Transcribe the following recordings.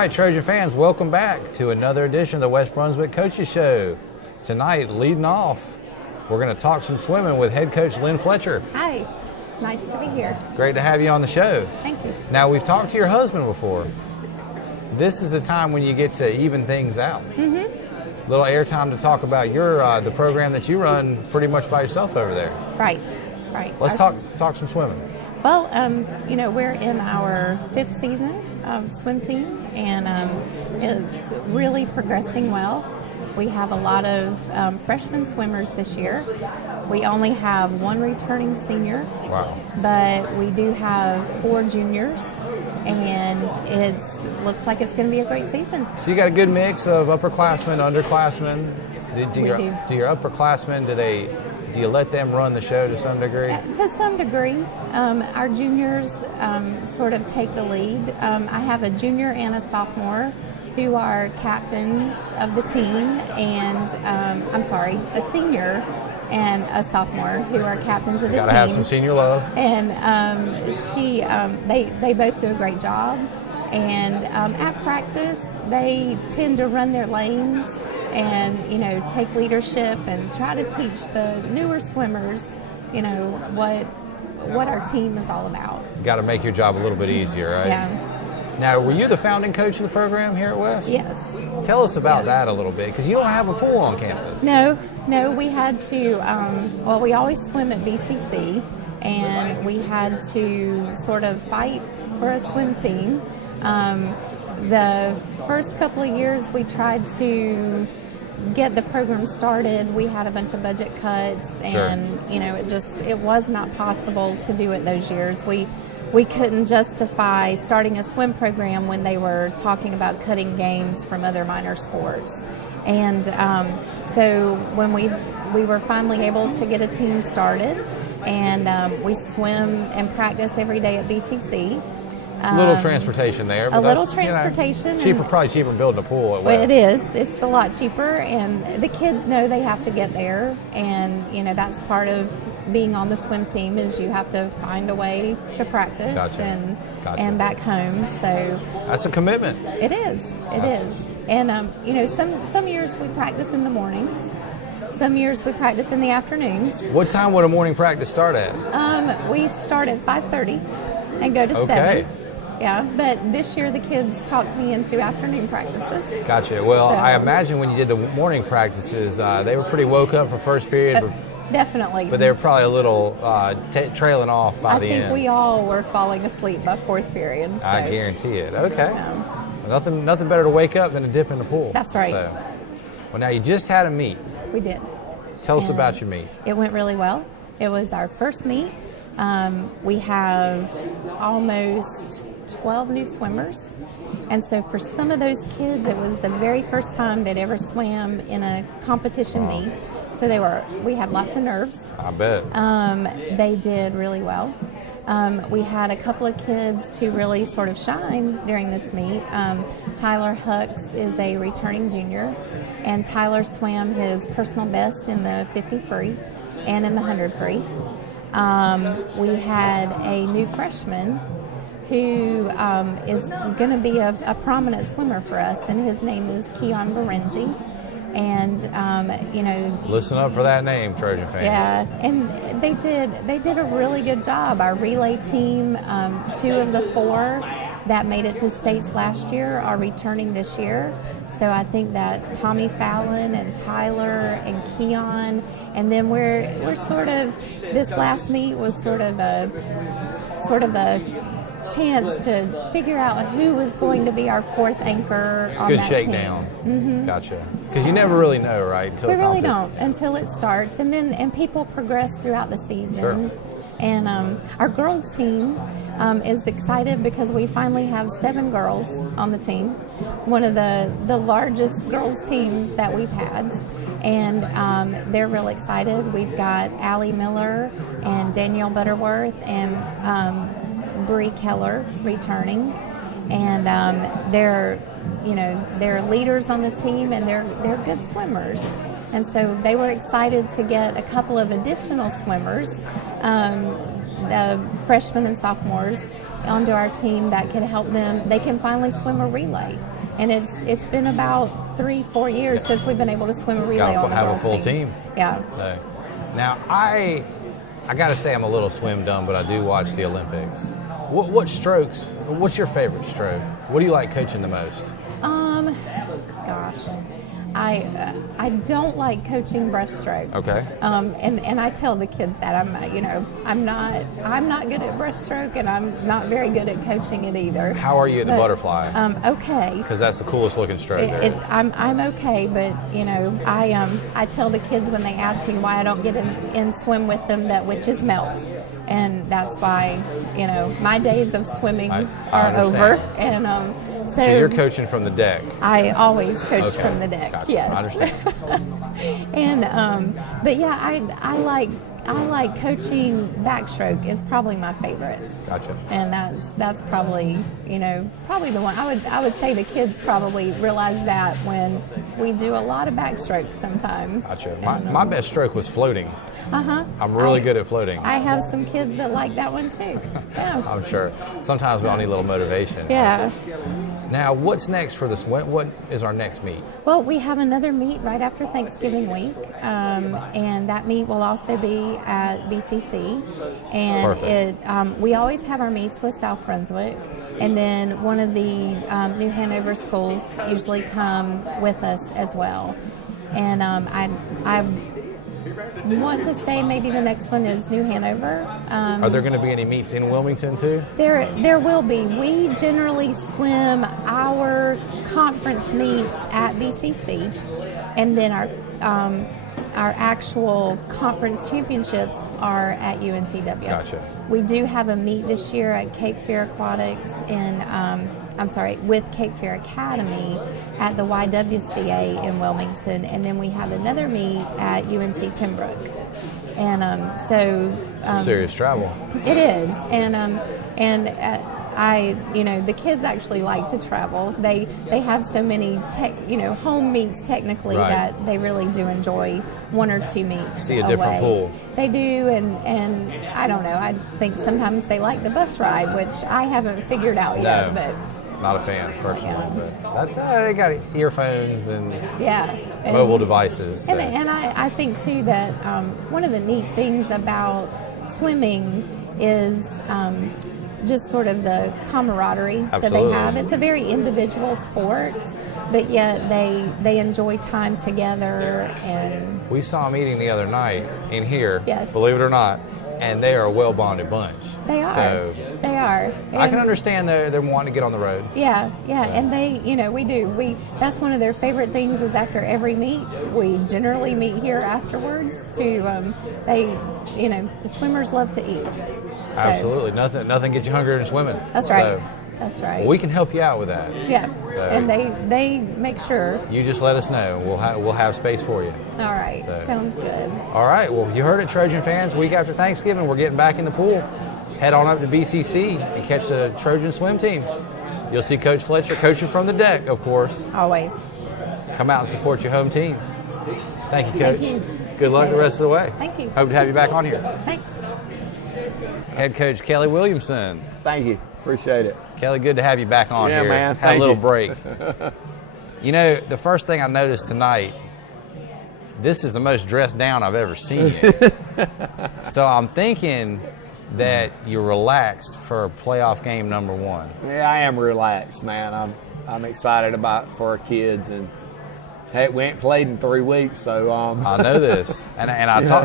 right, Trojan fans, welcome back to another edition of the West Brunswick Coaches Show. Tonight, leading off, we're going to talk some swimming with head coach Lynn Fletcher. Hi, nice to be here. Great to have you on the show. Thank you. Now, we've talked to your husband before. This is a time when you get to even things out. Mm-hmm. Little airtime to talk about your the program that you run pretty much by yourself over there. Right. Let's talk some swimming. Well, we're in our 5th season of swim team, and it's really progressing well. We have a lot of freshman swimmers this year. We only have 1 returning senior. Wow. But we do have 4 juniors, and it looks like it's going to be a great season. So you got a good mix of upperclassmen, underclassmen. Do your upperclassmen, do you let them run the show to some degree? To some degree. Our juniors sort of take the lead. I have a junior and a sophomore who are captains of the team, and a senior and a sophomore who are captains of the team. Gotta have some senior love. And they both do a great job. And at practice, they tend to run their lanes and take leadership and try to teach the newer swimmers what our team is all about. Got to make your job a little bit easier, right? Yeah. Now, were you the founding coach of the program here at West? Yes. Tell us about that a little bit, because you don't have a pool on campus. No, we had to, we always swim at BCC, and we had to sort of fight for a swim team. The first couple of years we tried to get the program started. We had a bunch of budget cuts, and it was not possible to do it those years. We couldn't justify starting a swim program when they were talking about cutting games from other minor sports. And so when we were finally able to get a team started, and we swim and practice every day at BCC. A little transportation there. But a little transportation. Probably cheaper building a pool at West. Well, it is. It's a lot cheaper, and the kids know they have to get there, and that's part of being on the swim team is you have to find a way to practice. Gotcha. And back home. So that's a commitment. It is. It is. And some years we practice in the mornings. Some years we practice in the afternoons. What time would a morning practice start at? We start at 5:30 and go to 7. Yeah, but this year the kids talked me into afternoon practices. Gotcha. Well, I imagine when you did the morning practices, they were pretty woke up for first period. Definitely. But they were probably a little trailing off by the end. I think we all were falling asleep by 4th period. So. I guarantee it. Okay. Nothing better to wake up than a dip in the pool. That's right. Well, now you just had a meet. We did. Tell us about your meet. It went really well. It was our first meet. We have almost 12 new swimmers, and so for some of those kids it was the very first time they'd ever swam in a competition meet, so we had lots of nerves. I bet. They did really well. We had a couple of kids to really sort of shine during this meet. Tyler Hux is a returning junior, and Tyler swam his personal best in the 50 free and in the 100 free. We had a new freshman who is going to be a prominent swimmer for us, and his name is Keon Berenji. And listen up for that name, Trojan fans. Yeah, and they did a really good job. Our relay team, 2 of the 4 that made it to states last year are returning this year. So I think that Tommy Fallon and Tyler and Keon, and then we're sort of, this last meet was sort of a chance to figure out who was going to be our 4th anchor on that team. Good shakedown. Mm-hmm. Gotcha. Because you never really know, right? We really don't until it starts, and people progress throughout the season. Sure. And our girls team is excited because we finally have 7 girls on the team, one of the largest girls teams that we've had. And they're real excited. We've got Allie Miller and Danielle Butterworth and Bree Keller returning, and they're leaders on the team, and they're good swimmers. And so they were excited to get a couple of additional swimmers, the freshmen and sophomores, onto our team that can help them. They can finally swim a relay, and it's been about 3-4 years since we've been able to swim a relay on the have a girls' full team. Yeah. So, now I got to say I'm a little swim dumb, but I do watch the Olympics. What strokes? What's your favorite stroke? What do you like coaching the most? Gosh, I don't like coaching breaststroke. Okay. And I tell the kids that I'm not good at breaststroke, and I'm not very good at coaching it either. How are you at the butterfly? Okay. Because that's the coolest looking stroke there is. I'm okay, but I tell the kids when they ask me why I don't get in swim with them that witches melt, and that's why my days of swimming I are over. understand. And so you're coaching from the deck. I always coach Okay. from the deck. Gotcha. Yes. I understand. And but yeah, I like coaching backstroke is probably my favorite. Gotcha. And that's probably probably the one I would say the kids probably realize that when we do a lot of backstroke sometimes. Gotcha. My best stroke was floating. I'm really good at floating. I have some kids that like that one too. Yeah. I'm sure. Sometimes we all need a little motivation. Yeah. Now, what's next for this? What is our next meet? Well, we have another meet right after Thanksgiving week, and that meet will also be at BCC. And Perfect. We always have our meets with South Brunswick, and then one of the New Hanover schools usually come with us as well. And I want to say maybe the next one is New Hanover. Are there going to be any meets in Wilmington too? There will be. We generally swim our conference meets at BCC, and then our actual conference championships are at UNCW. Gotcha. We do have a meet this year at Cape Fear Aquatics with Cape Fear Academy at the YWCA in Wilmington, and then we have another meet at UNC Pembroke. And Serious travel. it is, the kids actually like to travel. They have so many home meets technically Right. that they really do enjoy one or two meets. See a different away. pool. They do, and I don't know. I think sometimes they like the bus ride, which I haven't figured out yet. No. But Not a fan personally, Yeah. but they got earphones and yeah, and, mobile devices. So. And I think too that one of the neat things about swimming is just sort of the camaraderie that Absolutely. they have. It's a very individual sport, but yet they enjoy time together. And We saw a meeting the other night in here, Yes. believe it or not, and they are a well-bonded bunch. they are. So They are. I And- can understand they're wanting to get on the road. Yeah, and they, we do. That's one of their favorite things is after every meet, we generally meet here afterwards to, the swimmers love to eat. So, Absolutely. Nothing gets you hungrier than swimming. That's right. So That's right. we can help you out with that. Yeah, So- and they make sure. You just let us know. We'll have space for you. All right, So- sounds good. All right. Well, you heard it, Trojan fans. Week after Thanksgiving, we're getting back in the pool. Head on up to BCC and catch the Trojan swim team. You'll see Coach Fletcher coaching from the deck, of course. Always. Come out and support your home team. Thank you, Coach. Thank you. Good luck the Appreciate rest of the way. Thank you. Hope to have you back on here. Thanks. Head Coach Kelly Williamson. Thank you. Appreciate it. Kelly, good to have you back on Yeah, here. man. Had a Thank little you. break. The first thing I noticed tonight, this is the most dressed down I've ever seen you. So I'm thinking that you're relaxed for playoff game number one. Yeah, I am relaxed, man. I'm excited for our kids, and hey, we ain't played in 3 weeks, so I know this, and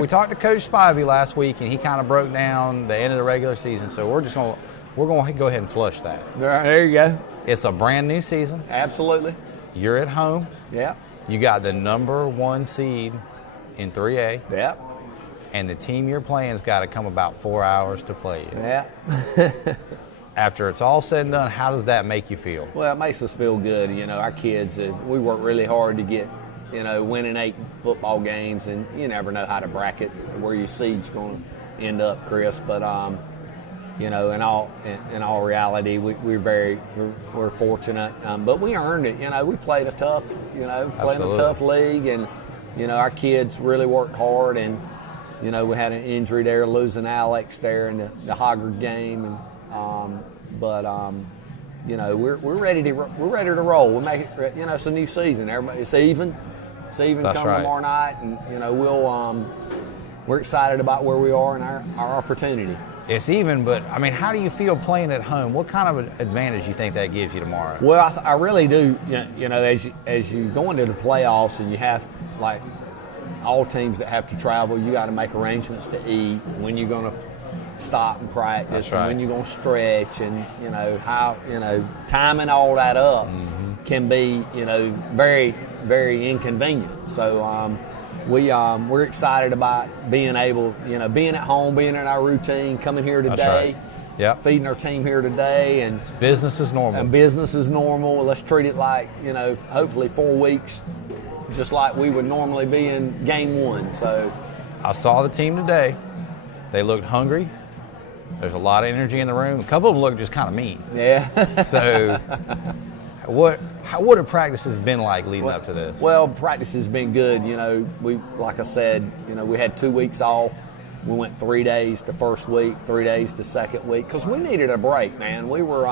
we talked to Coach Spivey last week, and he kind of broke down the end of the regular season. So we're going to go ahead and flush that. there you go. It's a brand new season. Absolutely. You're at home. Yeah. You got the number 1 seed in 3A, Yeah. and the team you're playing's got to come about 4 hours to play you. Yeah. After it's all said and done, how does that make you feel? Well, it makes us feel good. Our kids, we work really hard to get, winning 8 football games, and you never know how to bracket where your seed's going to end up, Chris. But in all reality, we're fortunate. But we earned it. We played a tough, played in Absolutely. a tough league, and our kids really worked hard. And we had an injury there, losing Alex there in the Hoggard game, and You know, we're ready to roll. We'll make it. You know, it's a new season. Everybody, it's even That's come right. tomorrow night, and you know we're excited about where we are and our opportunity. It's even, but I mean, how do you feel playing at home? What kind of an advantage you think that gives you tomorrow? Well, I really do. You know, as you go into the playoffs and you have like all teams that have to travel, you got to make arrangements to eat, when you're going to stop and practice, That's and right. when you're going to stretch, and you know how timing all that up can be very, very inconvenient. So we're excited about being able, being at home, being in our routine, coming here That's today, right. Yep. feeding our team here today, and Business is normal. business is normal. Let's treat it like, hopefully 4 weeks, just like we would normally be in game one. So I saw the team today. They looked hungry. There's a lot of energy in the room. A couple of them look just kind of mean. yeah. So, what have practices been like leading up to this? Well, practice has been good. We, like I said, we had 2 weeks off. We went 3 days the first week, 3 days the second week, because we needed a break, man. We were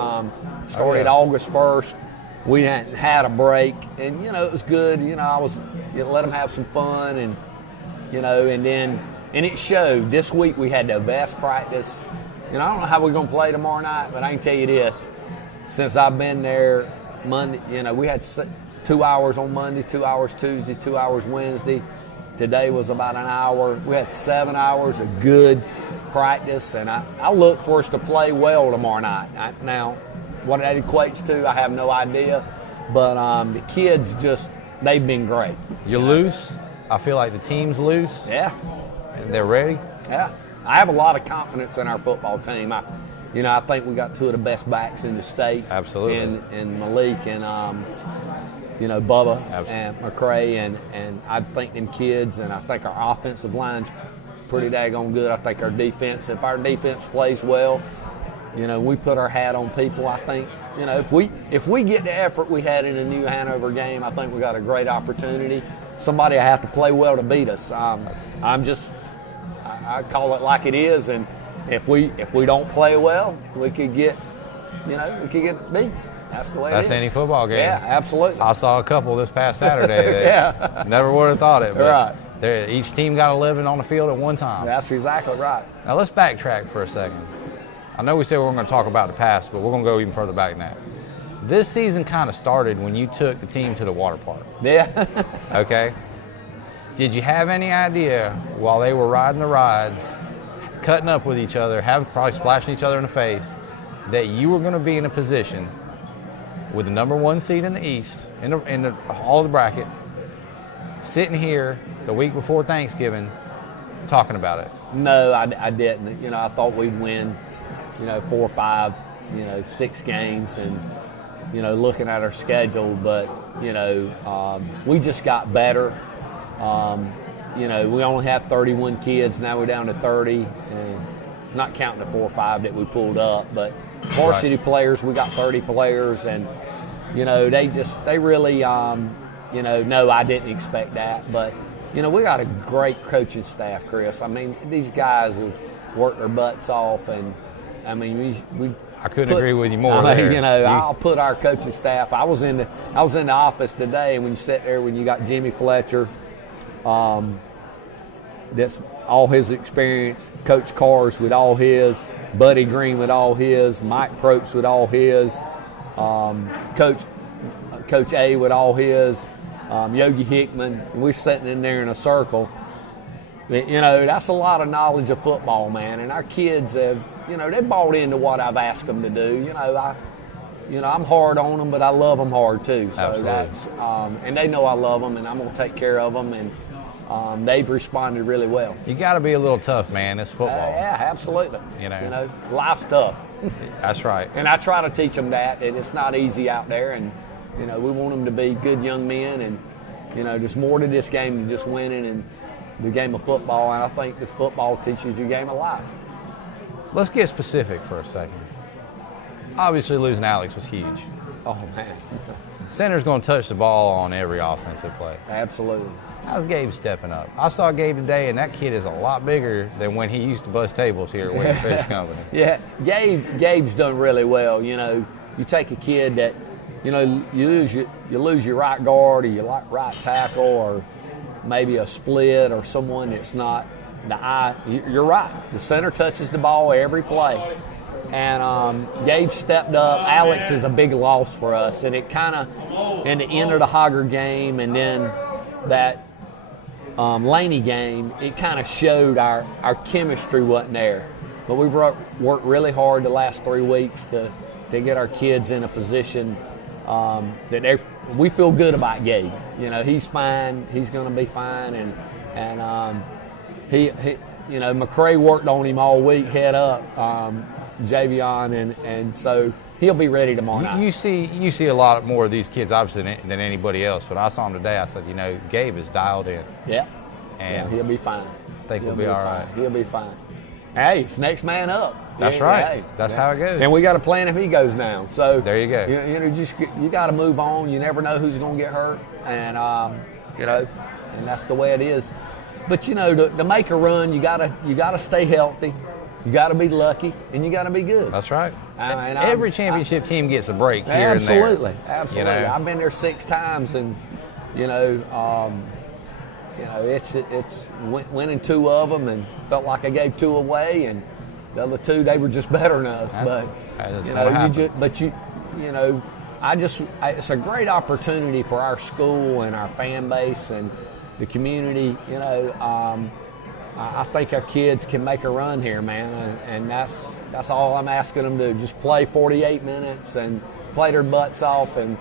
started August 1st. We hadn't had a break, and it was good. I was let them have some fun, and and it showed. This week we had the best practice. I don't know how we're going to play tomorrow night, but I can tell you this: since I've been there, Monday, we had 2 hours on Monday, 2 hours Tuesday, 2 hours Wednesday. Today was about an hour. We had 7 hours of good practice, and I look for us to play well tomorrow night. Now, what that equates to, I have no idea, but the kids they've been great. You're loose. I feel like the team's loose. Yeah. They're ready. Yeah, I have a lot of confidence in our football team. I think we got two of the best backs in the state. Absolutely. And Malik and Bubba Absolutely. and McCray and I think them kids, and I think our offensive line's pretty daggone good. I think our defense, if our defense plays well, we put our hat on people. I think if we get the effort we had in the New Hanover game, I think we got a great opportunity. Somebody will have to play well to beat us. I call it like it is, and if we don't play well, we could get beat. That's the way it is. That's any football game. Yeah, absolutely. I saw a couple this past Saturday. That Never would have thought it. But Right. each team got 11 on the field at one time. That's exactly right. Now let's backtrack for a second. I know we said we weren't going to talk about the past, but we're going to go even further back than that. This season kind of started when you took the team to the water park. Yeah. Okay? Did you have any idea while they were riding the rides, cutting up with each other, probably splashing each other in the face, that you were going to be in a position with the number 1 seed in the East, in the all of the bracket, sitting here the week before Thanksgiving, talking about it? No, I didn't. I thought we'd win, 4 or 5, 6 games, and looking at our schedule, but we just got better. We only have 31 kids now. We're down to 30, and not counting the 4 or 5 that we pulled up, but varsity players, we got 30 players, and they really no, I didn't expect that, but we got a great coaching staff, Chris. I mean, these guys have worked their butts off, and I mean I couldn't agree with you more. I'll put our coaching staff. I was in the office today, and when you sit there, when you got Jimmy Fletcher, that's all his experience. Coach Cars with all his, Buddy Green with all his, Mike Probst with all his, Coach A with all his, Yogi Hickman. We're sitting in there in a circle. That's a lot of knowledge of football, man. And our kids have, they bought into what I've asked them to do. I'm hard on them, but I love them hard too. So Absolutely. that's, and they know I love them, and I'm going to take care of them. And they've responded really well. You got to be a little tough, man. It's football. Yeah, absolutely. Life's tough. That's right. And I try to teach them that it's not easy out there, and we want them to be good young men, and there's more to this game than just winning and the game of football. And I think that football teaches you a game of life. Let's get specific for a second. Obviously, losing Alex was huge. Oh man. Center's going to touch the ball on every offensive play. Absolutely. How's Gabe stepping up? I saw Gabe today, and that kid is a lot bigger than when he used to bust tables here at Williams Fish Company. Yeah, Gabe's done really well. You know, you take a kid that, you know, you lose your right guard or your right tackle or maybe a split or someone that's not the eye. You're right. The center touches the ball every play. And Gabe stepped up. Alex is a big loss for us. And it kind of, in the end of the Hogger game and then that Laney game, it kind of showed our chemistry wasn't there. But we've worked really hard the last 3 weeks to get our kids in a position that we feel good about Gabe. You know, he's fine. He's going to be fine. And he you know, McCray worked on him all week, head up, Javion, and so he'll be ready tomorrow night. You see a lot more of these kids, obviously, than anybody else. But I saw him today. I said, you know, Gabe is dialed in. Yeah. And he'll be fine. I think we'll be all right. He'll be fine. Hey, it's next man up. That's right. That's how it goes. And we got a plan if he goes down. So there you go. You know, you got to move on. You never know who's going to get hurt, and you know, and that's the way it is. But you know, to make a run, you gotta stay healthy. You got to be lucky, and you got to be good. That's right. Every championship team gets a break here and there. Absolutely. You know? I've been there 6 times, and you know, it's winning 2 of them, and felt like I gave 2 away, and the other 2 they were just better than us. But you know, it's a great opportunity for our school and our fan base and the community. You know. I think our kids can make a run here, man, and that's all I'm asking them to do. Just play 48 minutes and play their butts off, and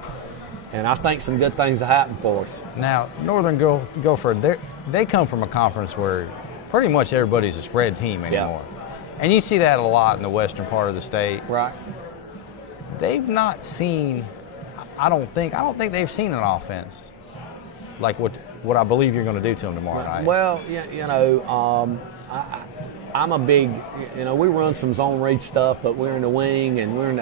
I think some good things will happen for us. Now, Northern Gopher, they come from a conference where pretty much everybody's a spread team anymore. Yeah. And you see that a lot in the western part of the state. Right. They've not seen, I don't think they've seen an offense like what I believe you're going to do to them tomorrow night. Well, you know, I'm a big, you know, we run some zone read stuff, but we're in the wing and we're in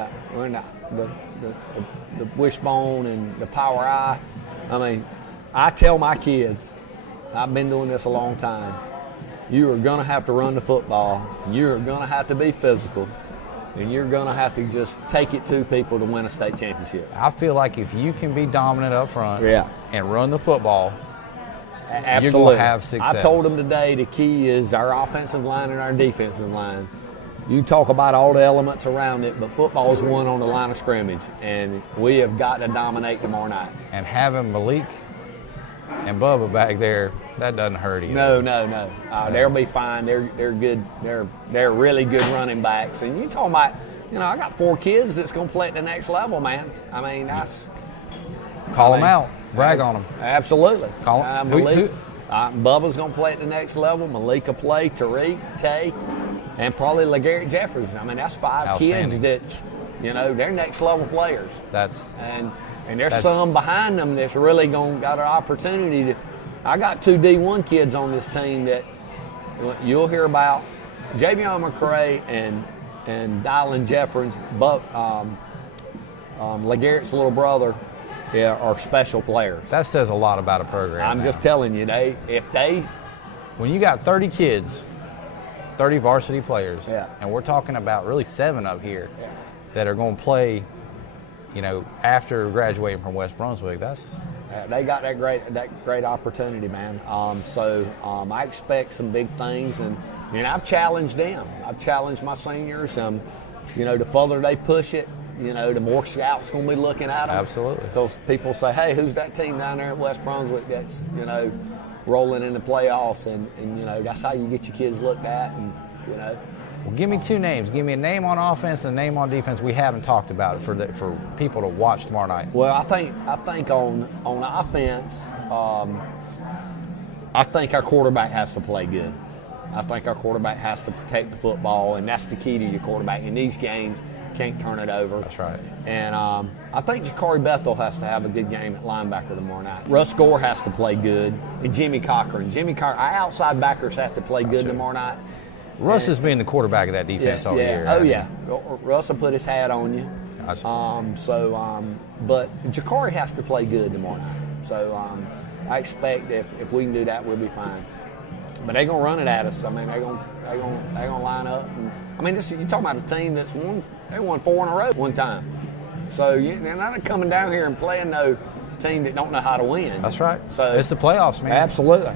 the wishbone and the power eye. I mean, I tell my kids, I've been doing this a long time, you are going to have to run the football, and you're going to have to be physical, and you're going to have to just take it to people to win a state championship. I feel like if you can be dominant up front and run the football, absolutely, you're going to have success. I told them today the key is our offensive line and our defensive line. You talk about all the elements around it, but football is won on the line of scrimmage, and we have got to dominate tomorrow night. And having Malik and Bubba back there, that doesn't hurt either. No. They'll be fine. They're good. They're really good running backs. And you talking about, you know, I got 4 kids that's going to play at the next level, man. I mean, that's call them out. Brag on them. Absolutely. Call them. Malik, Bubba's going to play at the next level. Malik will play. Tariq, Tay, and probably LeGarrette Jeffries. I mean, that's 5 kids that, you know, they're next level players. And there's some behind them that's really got an opportunity to. I got 2 D1 kids on this team that you'll hear about. Javion McCray and Dylan Jeffries, LeGarrette's little brother, are special players. That says a lot about a program. I'm just telling you, when you got 30 kids, 30 varsity players, and we're talking about really 7 up here that are going to play, you know, after graduating from West Brunswick, they got that great opportunity, man. I expect some big things, and I've challenged them. I've challenged my seniors. You know, the further they push it, you know, the more scouts going to be looking at them. Absolutely. Because people say, hey, who's that team down there at West Brunswick that's, you know, rolling in the playoffs, and you know, that's how you get your kids looked at, and you know. Well, give me 2 names. Give me a name on offense and a name on defense. We haven't talked about it for people to watch tomorrow night. Well, I think on offense, I think our quarterback has to play good. I think our quarterback has to protect the football, and that's the key to your quarterback in these games. Can't turn it over. That's right. And I think Jakari Bethel has to have a good game at linebacker tomorrow night. Russ Gore has to play good, and Jimmy Cochran. Our outside backers have to play good tomorrow night. Russ has been the quarterback of that defense all year. Oh, yeah. Russ will put his hat on you. Gotcha. But Jakari has to play good tomorrow night. So I expect if we can do that, we'll be fine. But they're gonna run it at us. I mean, they're gonna line up. And, I mean, you're talking about a team that's won 4 in a row one time. So they're not coming down here and playing no team that don't know how to win. That's right. So it's the playoffs, man. Absolutely.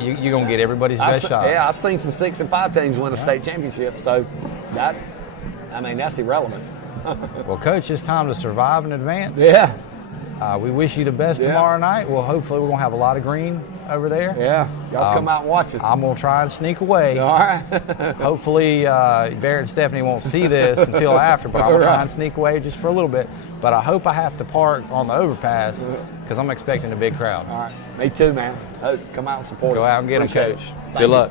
You're gonna get everybody's best shot. Yeah, I've seen some 6 and 5 teams win a state championship. So that's irrelevant. Well, Coach, it's time to survive and advance. Yeah. We wish you the best tomorrow night. Well, hopefully we're going to have a lot of green over there. Yeah. Y'all come out and watch us. I'm going to try and sneak away. All right. Hopefully Barrett and Stephanie won't see this until after, but I'm going to try and sneak away just for a little bit. But I hope I have to park on the overpass because I'm expecting a big crowd. All right. Me too, man. Come out and support us. Go out and get them, Appreciate Coach. it. Good luck.